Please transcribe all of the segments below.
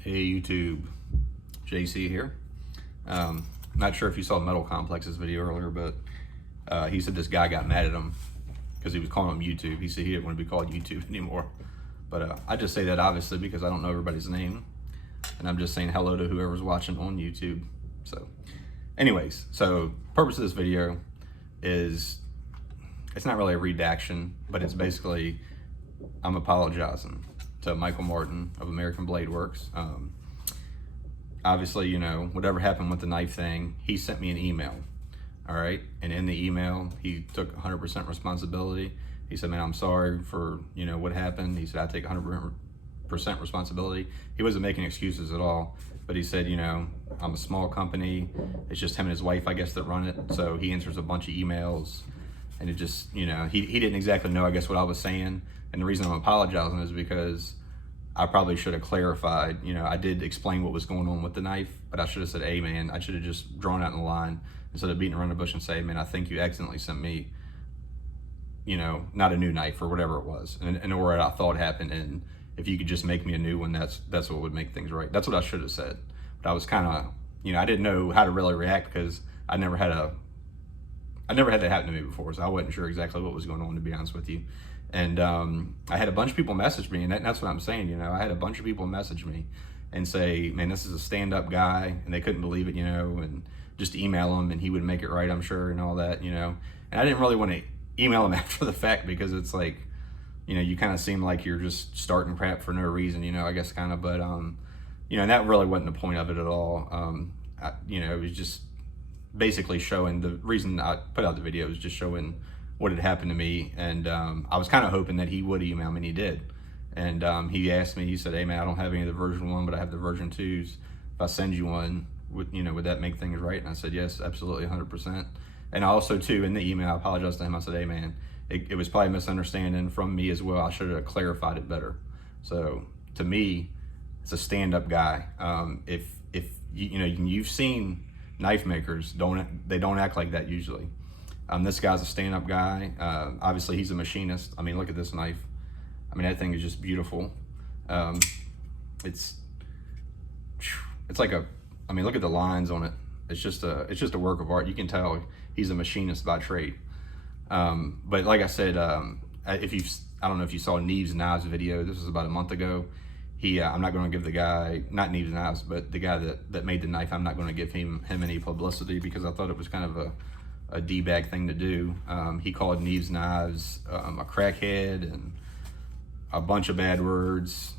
Hey YouTube, JC here. Not sure if you saw Metal Complex's video earlier, but he said this guy got mad at him because he was calling him YouTube. He said he didn't want to be called YouTube anymore. But I just say that obviously because I don't know everybody's name, and I'm just saying hello to whoever's watching on YouTube. So anyways, so purpose of this video is, it's not really a redaction, but it's basically I'm apologizing to Michael Martin of American Blade Works. Obviously, you know, whatever happened with the knife thing, he sent me an email, all right? And in the email, he took 100% responsibility. He said, man, I'm sorry for, you know, what happened. He said, I take 100% responsibility. He wasn't making excuses at all, but he said, you know, I'm a small company. It's just him and his wife, I guess, that run it. So he answers a bunch of emails, and it just, you know, he didn't exactly know, I guess, what I was saying. And the reason I'm apologizing is because I probably should have clarified. You know, I did explain what was going on with the knife, but I should have said, hey man, I should have just drawn out in the line instead of beating around the bush and say, man, I think you accidentally sent me, you know, not a new knife or whatever it was, and or I thought happened, and if you could just make me a new one, that's what would make things right. That's what I should have said. But I was kind of, you know, I didn't know how to really react because I never had that happen to me before, so I wasn't sure exactly what was going on, to be honest with you. And I had a bunch of people message me, and that's what I'm saying, you know, I had a bunch of people message me and say, man, this is a stand-up guy, and they couldn't believe it, you know, and just email him and he would make it right, I'm sure, and all that, you know. And I didn't really want to email him after the fact because it's like, you know, you kind of seem like you're just starting crap for no reason, you know, I guess kind of, but, you know, and that really wasn't the point of it at all. You know, it was just basically showing, the reason I put out the video was just showing what had happened to me, and I was kind of hoping that he would email me, and he did. And he asked me, he said, hey man, I don't have any of the version 1, but I have the version 2s. If I send you one, would that make things right? And I said, yes, absolutely, 100%. And I also too, in the email, I apologized to him. I said, hey man, it was probably a misunderstanding from me as well. I should have clarified it better. So to me, it's a stand-up guy. If you know, you've seen knife makers, they don't act like that usually. This guy's a stand-up guy. Obviously, he's a machinist. I mean, look at this knife. I mean, that thing is just beautiful. It's like I mean, look at the lines on it. It's just a work of art. You can tell he's a machinist by trade. But like I said, I don't know if you saw Neves Knives video. This was about a month ago. I'm not going to give the guy, not Neves Knives, but the guy that made the knife, I'm not going to give him any publicity because I thought it was kind of a D-bag thing to do. He called Neves Knives a crackhead and a bunch of bad words,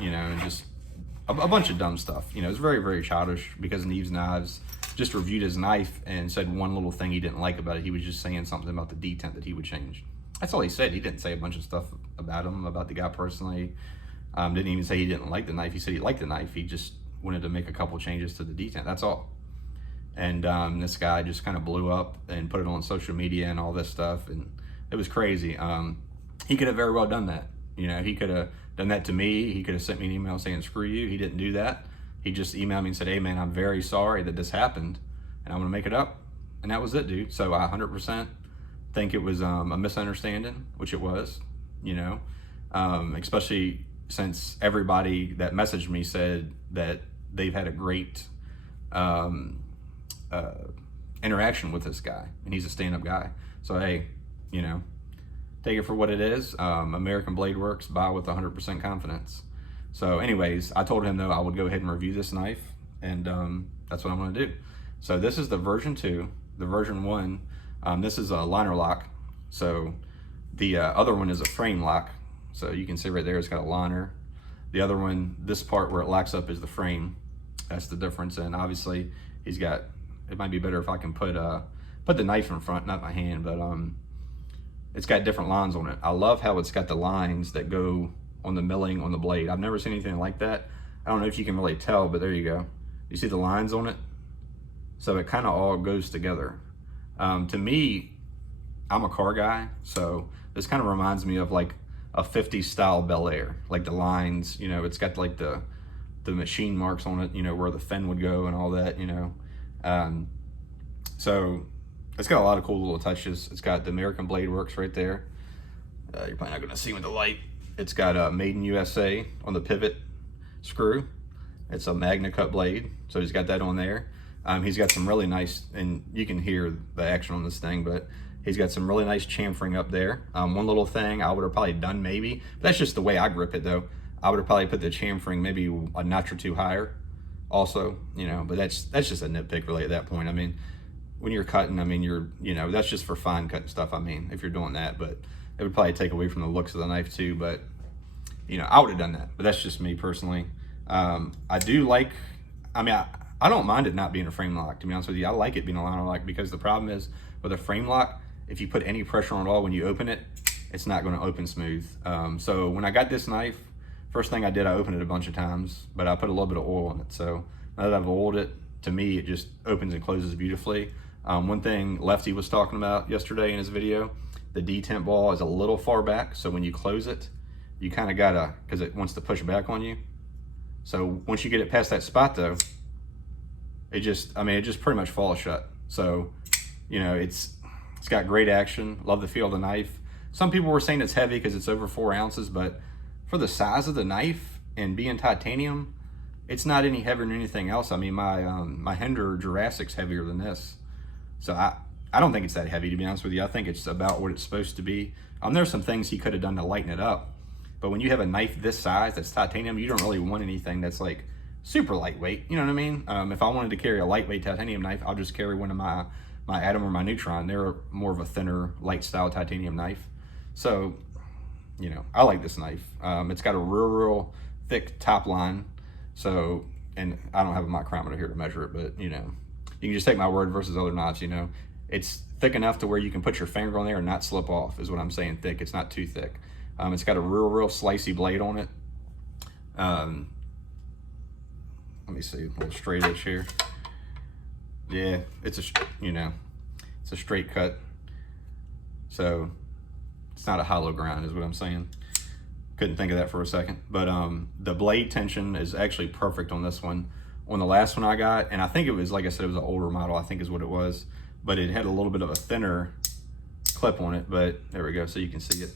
you know, and just a bunch of dumb stuff. You know, it's very, very childish because Neves Knives just reviewed his knife and said one little thing he didn't like about it. He was just saying something about the detent that he would change. That's all he said. He didn't say a bunch of stuff about him, about the guy personally. Didn't even say he didn't like the knife. He said he liked the knife. He just wanted to make a couple changes to the detent. That's all. And this guy just kind of blew up and put it on social media and all this stuff, and it was crazy. He could have very well done that. You know, he could have done that to me. He could have sent me an email saying, screw you. He didn't do that. He just emailed me and said, hey man, I'm very sorry that this happened, and I'm gonna make it up. And that was it, dude. So I 100% think it was a misunderstanding, which it was, you know, especially since everybody that messaged me said that they've had a great interaction with this guy, and he's a stand-up guy. So hey, you know, take it for what it is. American Blade Works, buy with 100% confidence. So anyways, I told him though I would go ahead and review this knife, and that's what I'm going to do. So this is the version 2. The version 1, this is a liner lock. So the other one is a frame lock. So you can see right there, it's got a liner. The other one, this part where it locks up is the frame. That's the difference. And obviously he's got, it might be better if I can put the knife in front, not my hand, but it's got different lines on it. I love how it's got the lines that go on the milling on the blade. I've never seen anything like that. I don't know if you can really tell, but there you go. You see the lines on it? So it kind of all goes together. To me, I'm a car guy, so this kind of reminds me of like a 50s style Bel Air, like the lines, you know, it's got like the machine marks on it, you know, where the fin would go and all that, you know. So it's got a lot of cool little touches. It's got the American Blade Works right there. You're probably not gonna see with the light. It's got Made in USA on the pivot screw. It's a MagnaCut blade, so he's got that on there. He's got some really nice, and you can hear the action on this thing, but he's got some really nice chamfering up there. One little thing I would have probably done maybe, but that's just the way I grip it though. I would have probably put the chamfering maybe a notch or two higher also, you know, but that's just a nitpick really at that point. I mean, when you're cutting, I mean, you know, that's just for fine cutting stuff. I mean, if you're doing that, but it would probably take away from the looks of the knife too, but you know, I would have done that, but that's just me personally. I do like, I mean, I don't mind it not being a frame lock, to be honest with you. I like it being a liner lock because the problem is with a frame lock, if you put any pressure on it at all when you open it, it's not going to open smooth. So when I got this knife, first thing I did, I opened it a bunch of times, but I put a little bit of oil in it. So now that I've oiled it, to me, it just opens and closes beautifully. One thing Lefty was talking about yesterday in his video, the detent ball is a little far back. So when you close it, you kind of gotta, because it wants to push back on you. So once you get it past that spot though, it just pretty much falls shut. So, you know, it's got great action. Love the feel of the knife. Some people were saying it's heavy because it's over 4 ounces, but for the size of the knife and being titanium, it's not any heavier than anything else. I mean, my Hinder Jurassic's heavier than this. So I don't think it's that heavy, to be honest with you. I think it's about what it's supposed to be. There's some things he could have done to lighten it up, but when you have a knife this size that's titanium, you don't really want anything that's like super lightweight. You know what I mean? If I wanted to carry a lightweight titanium knife, I'll just carry one of my Atom or my Neutron. They're more of a thinner, light style titanium knife. So, you know, I like this knife. It's got a real thick top line. So, and I don't have a micrometer here to measure it, but you know, you can just take my word versus other knives. You know, it's thick enough to where you can put your finger on there and not slip off, is what I'm saying. Thick. It's not too thick. It's got a real slicey blade on it. Let me see, a little straight edge here. Yeah, it's a straight cut. So it's not a hollow grind, is what I'm saying. Couldn't think of that for a second. But the blade tension is actually perfect on this one. On the last one I got, and I think it was, like I said, it was an older model, I think is what it was. But it had a little bit of a thinner clip on it, but there we go, so you can see it.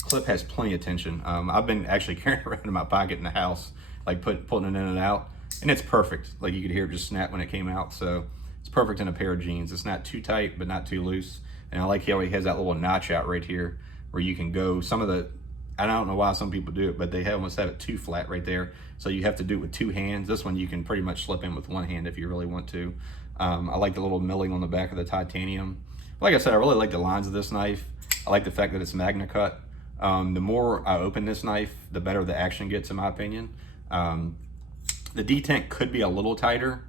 Clip has plenty of tension. I've been actually carrying it around in my pocket in the house, like pulling it in and out, and it's perfect. Like you could hear it just snap when it came out, so it's perfect in a pair of jeans. It's not too tight, but not too loose. And I like how he has that little notch out right here where you can go. Some of the, I don't know why some people do it, but they almost have it too flat right there. So you have to do it with 2 hands. This one you can pretty much slip in with 1 hand if you really want to. I like the little milling on the back of the titanium. Like I said, I really like the lines of this knife. I like the fact that it's MagnaCut. The more I open this knife, the better the action gets, in my opinion. The detent could be a little tighter,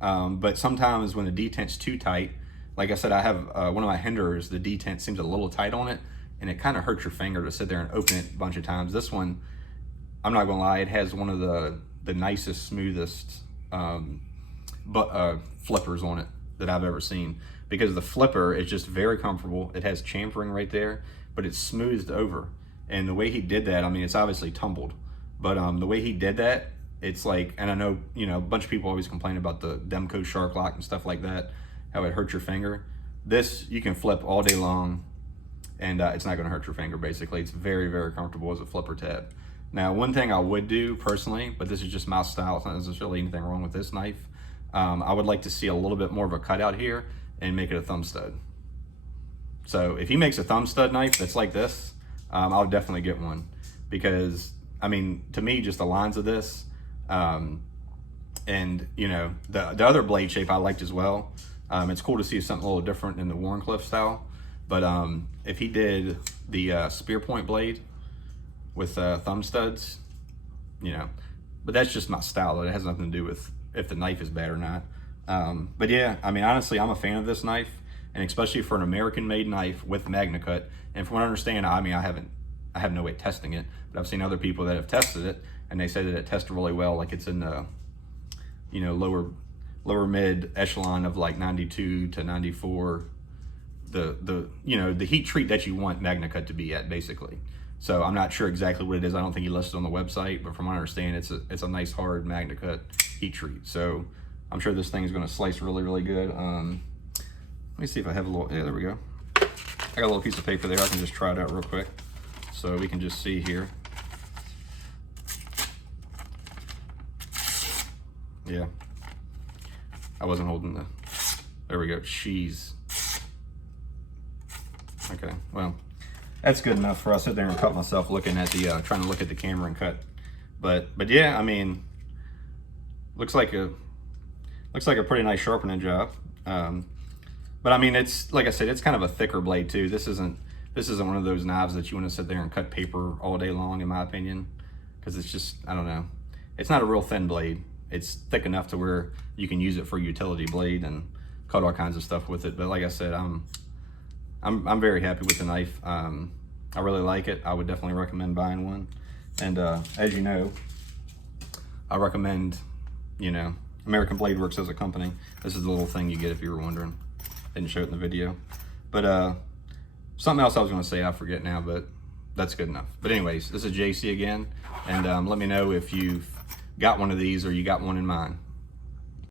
but sometimes when the detent's too tight, like I said, I have one of my Hinders, the detent seems a little tight on it, and it kind of hurts your finger to sit there and open it a bunch of times. This one, I'm not gonna lie, it has one of the nicest, smoothest flippers on it that I've ever seen, because the flipper is just very comfortable. It has chamfering right there, but it's smoothed over. And the way he did that, I mean, it's obviously tumbled, but the way he did that, it's like, and I know, you know, a bunch of people always complain about the Demco Shark Lock and stuff like that, how it hurts your finger. This, you can flip all day long, and it's not gonna hurt your finger, basically. It's very comfortable as a flipper tab. Now, one thing I would do personally, but this is just my style, it's not necessarily anything wrong with this knife, I would like to see a little bit more of a cutout here and make it a thumb stud. So if he makes a thumb stud knife that's like this, I'll definitely get one, because I mean, to me, just the lines of this, and you know, the other blade shape I liked as well. It's cool to see something a little different in the Wharncliffe style, but if he did the spear point blade with thumb studs, you know, but that's just my style. It has nothing to do with if the knife is bad or not. But yeah, I mean, honestly, I'm a fan of this knife, and especially for an American-made knife with MagnaCut. And from what I understand, I mean, I have no way of testing it, but I've seen other people that have tested it, and they say that it tested really well. Like it's in the, you know, lower mid echelon of like 92 to 94. The you know, the heat treat that you want MagnaCut to be at, basically. So I'm not sure exactly what it is. I don't think he listed on the website, but from what I understand, it's a nice hard MagnaCut heat treat. So I'm sure this thing is going to slice really good. Let me see if I have a little, yeah, there we go. I got a little piece of paper there. I can just try it out real quick so we can just see here. Yeah. I wasn't holding the, there we go, she's. Okay, well, that's good enough for us. Sit there and cut myself looking at the, trying to look at the camera and cut. But yeah, I mean, looks like a pretty nice sharpening job. But I mean, it's, like I said, it's kind of a thicker blade too. This isn't one of those knives that you want to sit there and cut paper all day long, in my opinion, because it's just, I don't know. It's not a real thin blade. It's thick enough to where you can use it for a utility blade and cut all kinds of stuff with it. But like I said, I'm very happy with the knife. I really like it. I would definitely recommend buying one. And as you know, I recommend, you know, American Blade Works as a company. This is the little thing you get if you were wondering. Didn't show it in the video. But something else I was going to say, I forget now, but that's good enough. But anyways, this is JC again, and let me know if you've got one of these or you got one in mind.